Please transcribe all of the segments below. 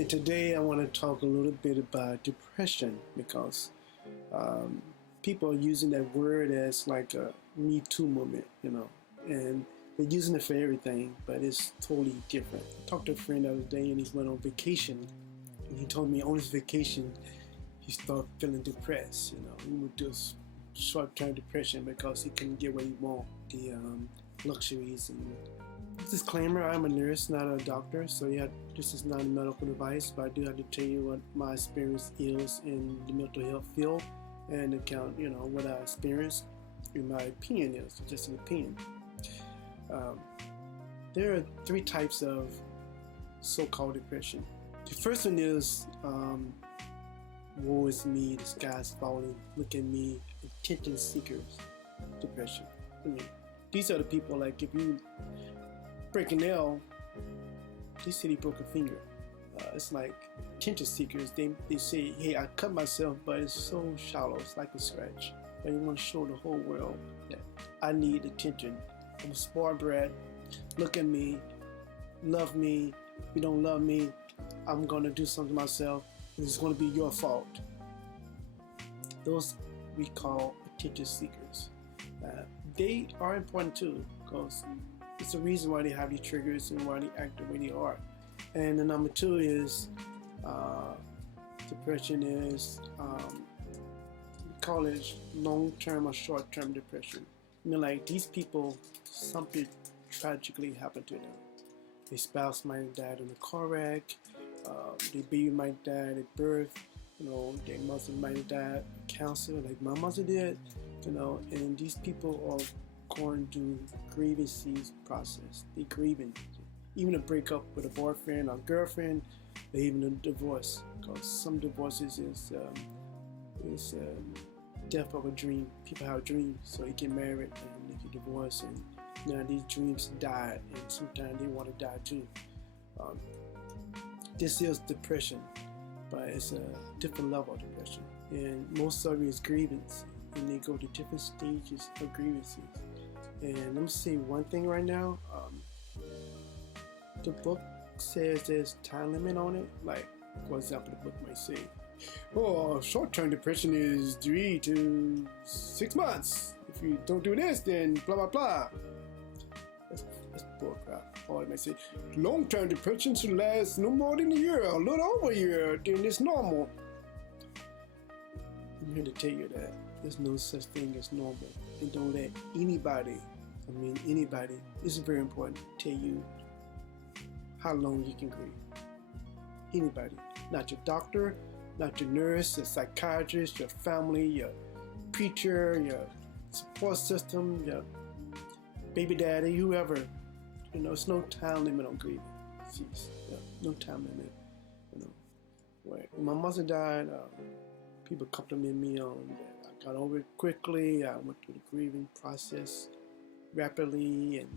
And today I want to talk a little bit about depression because people are using that word as like a Me Too movement, and they're using it for everything, but it's totally different. I talked to a friend the other day and he went on vacation, and he told me on his vacation he started feeling depressed. He would do short-term depression because he couldn't get what he wanted, the luxuries. And disclaimer: I'm a nurse, not a doctor, so this is not a medical advice, but I do have to tell you what my experience is in the mental health field and account, what I experienced. In my opinion, is just an opinion. There are three types of so-called depression. The first one is woe is me, the sky's falling, look at me, attention seekers depression. These are the people, like, if you break a nail, they say he broke a finger. It's like attention seekers. They say, hey, I cut myself, but it's so shallow, it's like a scratch. But they want to show the whole world that I need attention. I'm a spoiled brat. Look at me, love me. If you don't love me, I'm going to do something to myself. It's going to be your fault. Those we call attention seekers. They are important too, because it's the reason why they have these triggers and why they act the way they are. And the number two is depression is we call it long-term or short-term depression. Like these people, something tragically happened to them. Their spouse might have died in a car wreck. Their baby might have died at birth. Their mother might have died of cancer, like my mother did. And these people are going through grievances process. They're grieving. Even a breakup with a boyfriend or girlfriend, or even a divorce. Because some divorces is death of a dream. People have dreams, so they get married and they get divorced, and now these dreams died, and sometimes they want to die too. This is depression, but it's a different level of depression. And most of it is grievance, and they go to different stages of grievances. And let me say one thing right now. The book says there's time limit on it. Like, for example, the book might say, short-term depression is 3 to 6 months. If you don't do this, then blah, blah, blah. That's bullcrap. Or it might say, long-term depression should last no more than a year, a little over a year, then it's normal. I'm here to tell you that there's no such thing as normal. And don't let anybody, this is very important, tell you how long you can grieve. Anybody. Not your doctor, not your nurse, your psychiatrist, your family, your preacher, your support system, your baby daddy, whoever. It's no time limit on grieving. No time limit. When my mother died, people complimented me on that. I got over it quickly. I went through the grieving process rapidly and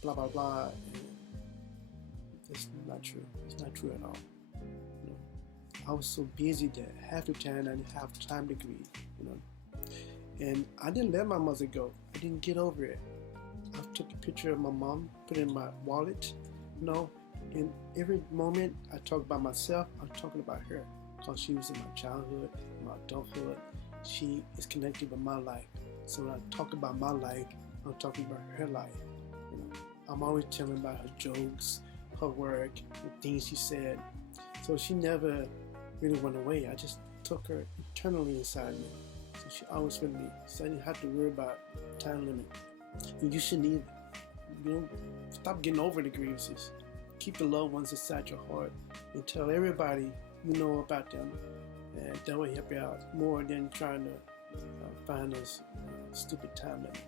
blah, blah, blah. And it's not true. It's not true at all. I was so busy that half the time I didn't have time to grieve. And I didn't let my mother go. I didn't get over it. I took a picture of my mom, put it in my wallet. And every moment I talk about myself, I'm talking about her, because she was in my childhood, my adulthood. She is connected with my life. So when I talk about my life, I'm talking about her life. I'm always telling about her jokes, her work, the things she said. So she never really went away. I just took her eternally inside me. So she always with me. So I didn't have to worry about time limit. And you shouldn't either. Stop getting over the grievances. Keep the loved ones inside your heart and tell everybody you know about them. And that will help you out more than trying to find this stupid time limit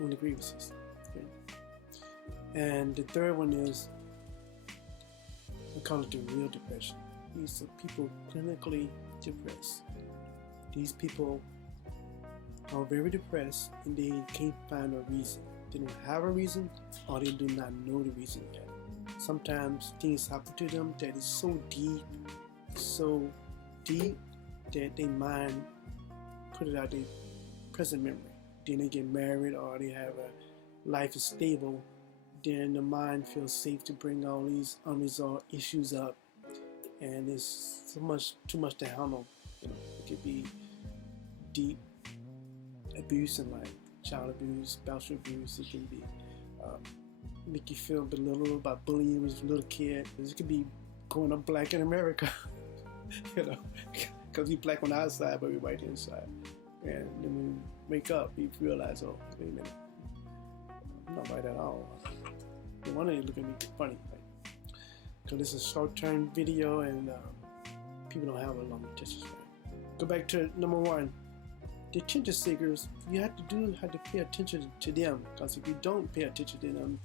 on the grievances. Okay? And the third one is, we call it the real depression. These are people clinically depressed. These people are very depressed and they can't find a reason. They don't have a reason, or they do not know the reason yet. Sometimes things happen to them that is so deep that their mind put it out their present memory. Then they get married or they have a life is stable. then the mind feels safe to bring all these unresolved issues up, and it's too much to handle. You know, it could be deep abuse in life, child abuse, spousal abuse. It can be make you feel belittled about bullying you as a little kid. It could be growing up black in America, you know, because we black on the outside, but we white inside. And then when we wake up, we realize, oh, wait a minute, I'm not right at all. No wonder you look at me funny, right? Because this is a short-term video, and people don't have a long attention span. Go back to number one. The attention seekers, you have to pay attention to them, because if you don't pay attention to them,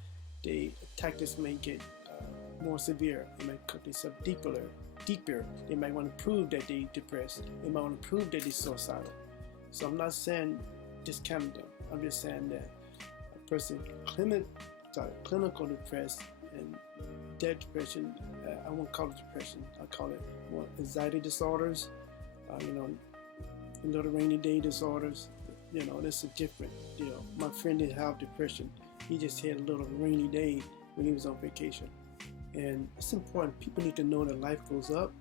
the tactics may get more severe. They might cut themselves deeper. They might want to prove that they're depressed. They might want to prove that they're suicidal. So I'm not saying discount them. I'm just saying that a person clinical depressed, and that depression, I won't call it depression. I call it more anxiety disorders. Little rainy day disorders. You know, that's a different deal. My friend didn't have depression. He just had a little rainy day when he was on vacation. And it's important. People need to know that life goes up,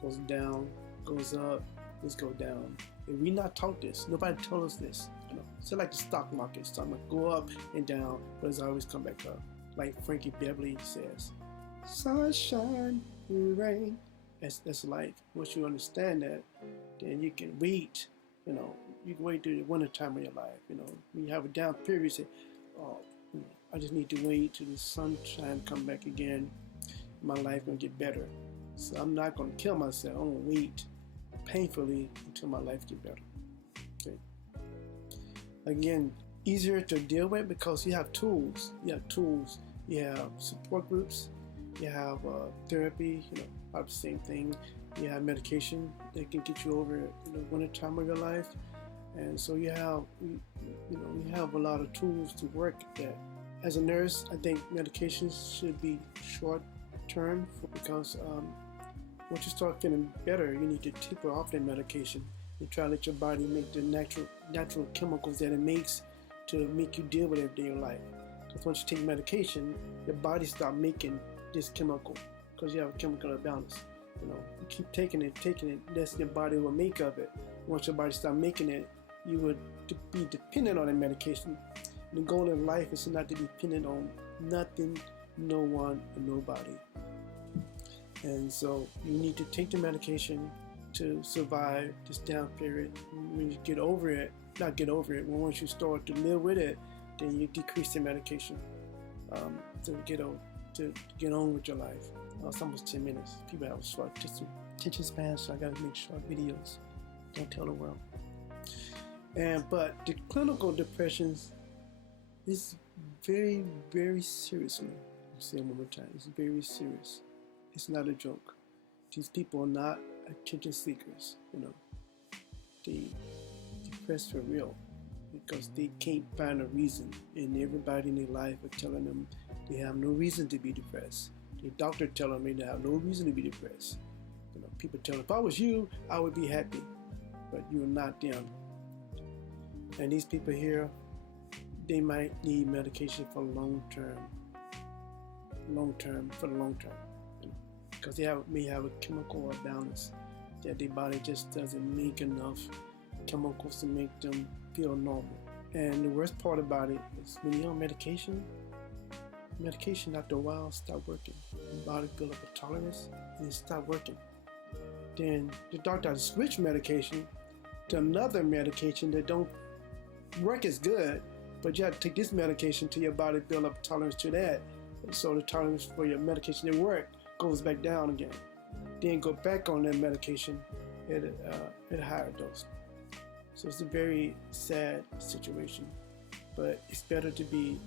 goes down, goes up, let's go down. And we not taught this. Nobody told us this. You know, it's like the stock market. It's talking about go up and down, but it's always come back up. Like Frankie Beverly says, sunshine, rain. That's life. Once you understand that, then you can wait. You know, you can wait through the winter time of your life. You know, when you have a down period, you say, oh, I just need to wait till the sunshine come back again. My life gonna get better. So I'm not gonna kill myself. I'm gonna wait painfully until my life get better. Okay. Again, easier to deal with because you have tools. You have support groups. You have therapy. You know, about the same thing. You have medication that can get you over the winter time of your life. And so you have a lot of tools to work at. As a nurse, I think medications should be short term because once you start feeling better, you need to taper off that medication and try to let your body make the natural chemicals that it makes to make you deal with everyday life. Because once you take medication, your body stops making this chemical because you have a chemical imbalance. You know, you keep taking it, that's your body will make of it. Once your body stops making it, you would be dependent on that medication. The goal in life is not to be dependent on nothing, no one, and nobody. And so you need to take the medication to survive this down period. When you get over it, when once you start to live with it, then you decrease the medication to get on with your life. It's almost 10 minutes. People have a short attention span, so I gotta make short videos. Don't tell the world. But the clinical depressions is very, very seriously. I'll say it one more time. It's very serious. It's not a joke. These people are not attention seekers. You know, they depressed for real because they can't find a reason, and everybody in their life are telling them they have no reason to be depressed. The doctor telling me they have no reason to be depressed. You know, people tell them, if I was you, I would be happy, but you're not them. And these people here, they might need medication for the long term, because they may have a chemical imbalance that their body just doesn't make enough chemicals to make them feel normal. And the worst part about it is when you're on medication after a while stop working. Your body build up a tolerance and it stop working. Then the doctor has to switch medication to another medication that don't work as good, but you have to take this medication till your body build up a tolerance to that. And so the tolerance for your medication that work goes back down again. Then go back on that medication at a higher dose. So it's a very sad situation, but it's better to be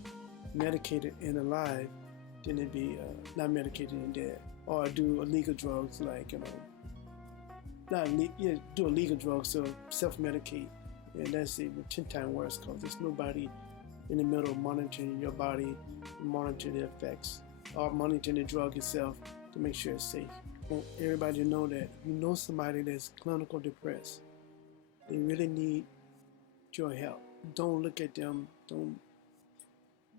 medicated and alive than to be not medicated and dead, or do illegal drugs like do illegal drugs, so self-medicate, and that's even 10 times worse because there's nobody in the middle monitoring your body, monitoring the effects, or monitoring the drug itself to make sure it's safe. I want everybody to know that if you know somebody that's clinical depressed, they really need your help. Don't look at them, don't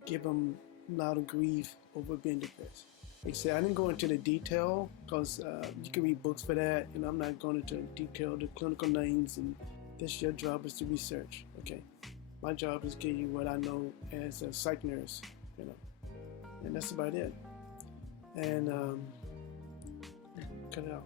give them now to grieve over being depressed. Like I said, I didn't go into the detail because you can read books for that, and I'm not going into detail the clinical names, and this your job is to research. Okay, my job is to give you what I know as a psych nurse, you know, and that's about it. And cut it out.